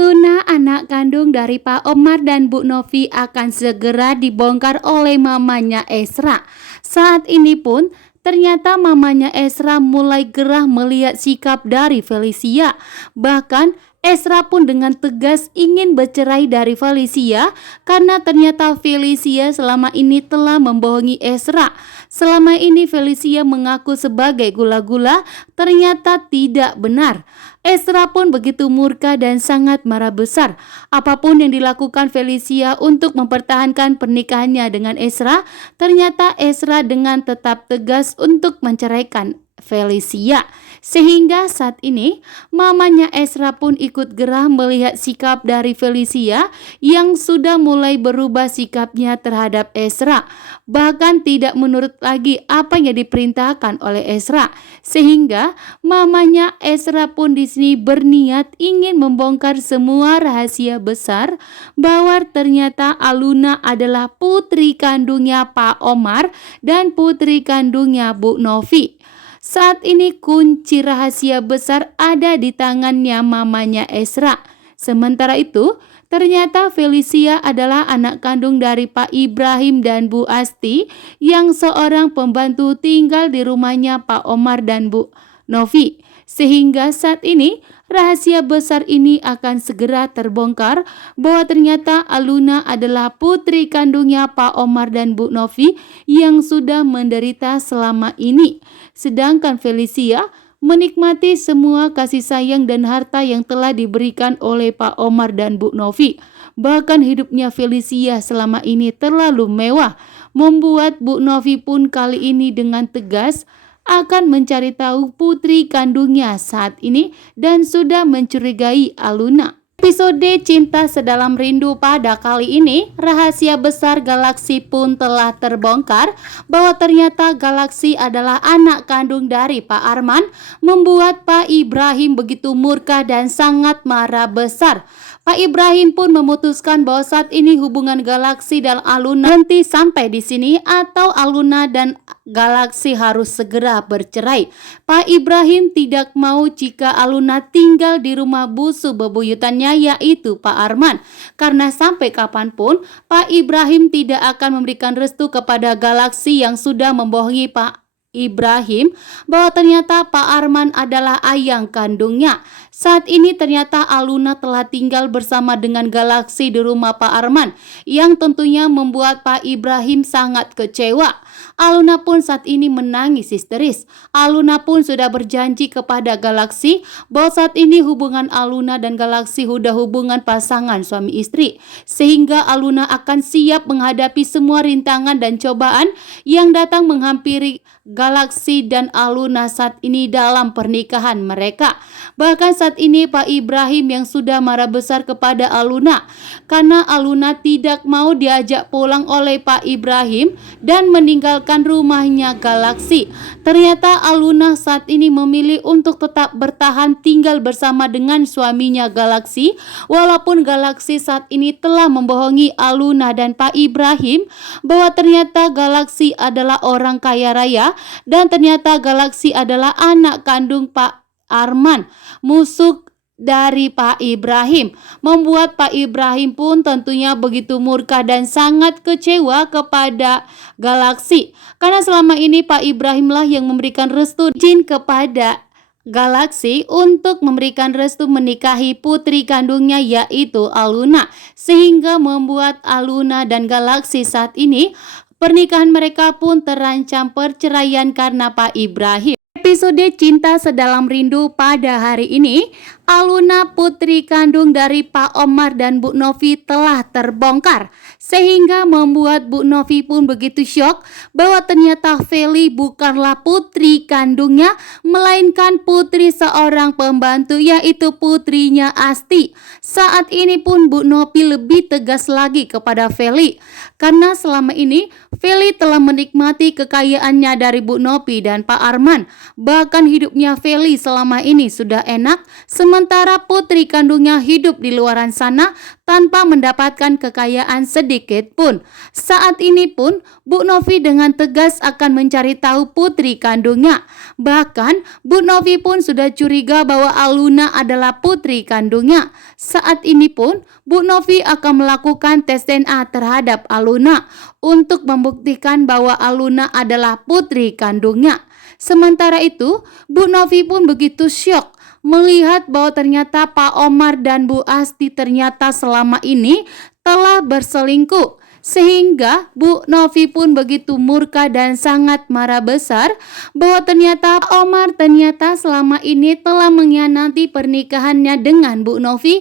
Luna, anak kandung dari Pak Omar dan Bu Novi, akan segera dibongkar oleh mamanya Esra. Saat ini pun ternyata mamanya Esra mulai gerah melihat sikap dari Felicia. Bahkan Esra pun dengan tegas ingin bercerai dari Felicia karena ternyata Felicia selama ini telah membohongi Esra. Selama ini Felicia mengaku sebagai gula-gula, ternyata tidak benar. Esra pun begitu murka dan sangat marah besar. Apapun yang dilakukan Felicia untuk mempertahankan pernikahannya dengan Esra, ternyata Esra dengan tetap tegas untuk menceraikan Felicia. Sehingga saat ini mamanya Esra pun ikut gerah melihat sikap dari Felicia yang sudah mulai berubah sikapnya terhadap Esra. Bahkan tidak menurut lagi apa yang diperintahkan oleh Esra. Sehingga mamanya Esra pun di sini berniat ingin membongkar semua rahasia besar bahwa ternyata Aluna adalah putri kandungnya Pak Omar dan putri kandungnya Bu Novi. Saat ini kunci rahasia besar ada di tangannya mamanya Esra. Sementara itu, ternyata Felicia adalah anak kandung dari Pak Ibrahim dan Bu Asti yang seorang pembantu tinggal di rumahnya Pak Omar dan Bu Novi. Sehingga saat ini rahasia besar ini akan segera terbongkar bahwa ternyata Aluna adalah putri kandungnya Pak Omar dan Bu Novi yang sudah menderita selama ini. Sedangkan Felicia menikmati semua kasih sayang dan harta yang telah diberikan oleh Pak Omar dan Bu Novi. Bahkan hidupnya Felicia selama ini terlalu mewah, membuat Bu Novi pun kali ini dengan tegas akan mencari tahu putri kandungnya saat ini dan sudah mencurigai Aluna. Episode Cinta Sedalam Rindu pada kali ini, rahasia besar Galaksi pun telah terbongkar bahwa ternyata Galaksi adalah anak kandung dari Pak Arman, membuat Pak Ibrahim begitu murka dan sangat marah besar. Pak Ibrahim pun memutuskan bahwa saat ini hubungan Galaksi dan Aluna berhenti sampai di sini atau Aluna dan Galaksi harus segera bercerai. Pak Ibrahim tidak mau jika Aluna tinggal di rumah busu bebuyutannya yaitu Pak Arman. Karena sampai kapanpun Pak Ibrahim tidak akan memberikan restu kepada Galaksi yang sudah membohongi Pak Ibrahim bahwa ternyata Pak Arman adalah ayang kandungnya. Saat ini ternyata Aluna telah tinggal bersama dengan Galaksi di rumah Pak Arman yang tentunya membuat Pak Ibrahim sangat kecewa. Aluna pun saat ini menangis histeris. Aluna pun sudah berjanji kepada Galaksi bahwa saat ini hubungan Aluna dan Galaksi sudah hubungan pasangan suami istri. Sehingga Aluna akan siap menghadapi semua rintangan dan cobaan yang datang menghampiri Galaksi dan Aluna saat ini dalam pernikahan mereka. Bahkan saat ini Pak Ibrahim yang sudah marah besar kepada Aluna karena Aluna tidak mau diajak pulang oleh Pak Ibrahim dan meninggalkan rumahnya Galaksi. Ternyata Aluna saat ini memilih untuk tetap bertahan tinggal bersama dengan suaminya Galaksi walaupun Galaksi saat ini telah membohongi Aluna dan Pak Ibrahim bahwa ternyata Galaksi adalah orang kaya raya dan ternyata Galaksi adalah anak kandung Pak Arman, musuh dari Pak Ibrahim, membuat Pak Ibrahim pun tentunya begitu murka dan sangat kecewa kepada Galaksi karena selama ini Pak Ibrahim lah yang memberikan restu izin kepada Galaksi untuk memberikan restu menikahi putri kandungnya yaitu Aluna, sehingga membuat Aluna dan Galaksi saat ini pernikahan mereka pun terancam perceraian karena Pak Ibrahim. Episode Cinta Sedalam Rindu pada hari ini, Aluna putri kandung dari Pak Omar dan Bu Novi telah terbongkar sehingga membuat Bu Novi pun begitu syok bahwa ternyata Feli bukanlah putri kandungnya melainkan putri seorang pembantu yaitu putrinya Asti. Saat ini pun Bu Novi lebih tegas lagi kepada Feli karena selama ini Feli telah menikmati kekayaannya dari Bu Novi dan Pak Arman. Bahkan hidupnya Feli selama ini sudah enak, sementara putri kandungnya hidup di luaran sana tanpa mendapatkan kekayaan sedikit pun. Saat ini pun Bu Novi dengan tegas akan mencari tahu putri kandungnya. Bahkan Bu Novi pun sudah curiga bahwa Aluna adalah putri kandungnya. Saat saat ini pun Bu Novi akan melakukan tes DNA terhadap Aluna untuk membuktikan bahwa Aluna adalah putri kandungnya. Sementara itu, Bu Novi pun begitu syok melihat bahwa ternyata Pak Omar dan Bu Asti ternyata selama ini telah berselingkuh. Sehingga Bu Novi pun begitu murka dan sangat marah besar bahwa ternyata Pak Omar ternyata selama ini telah mengkhianati pernikahannya dengan Bu Novi,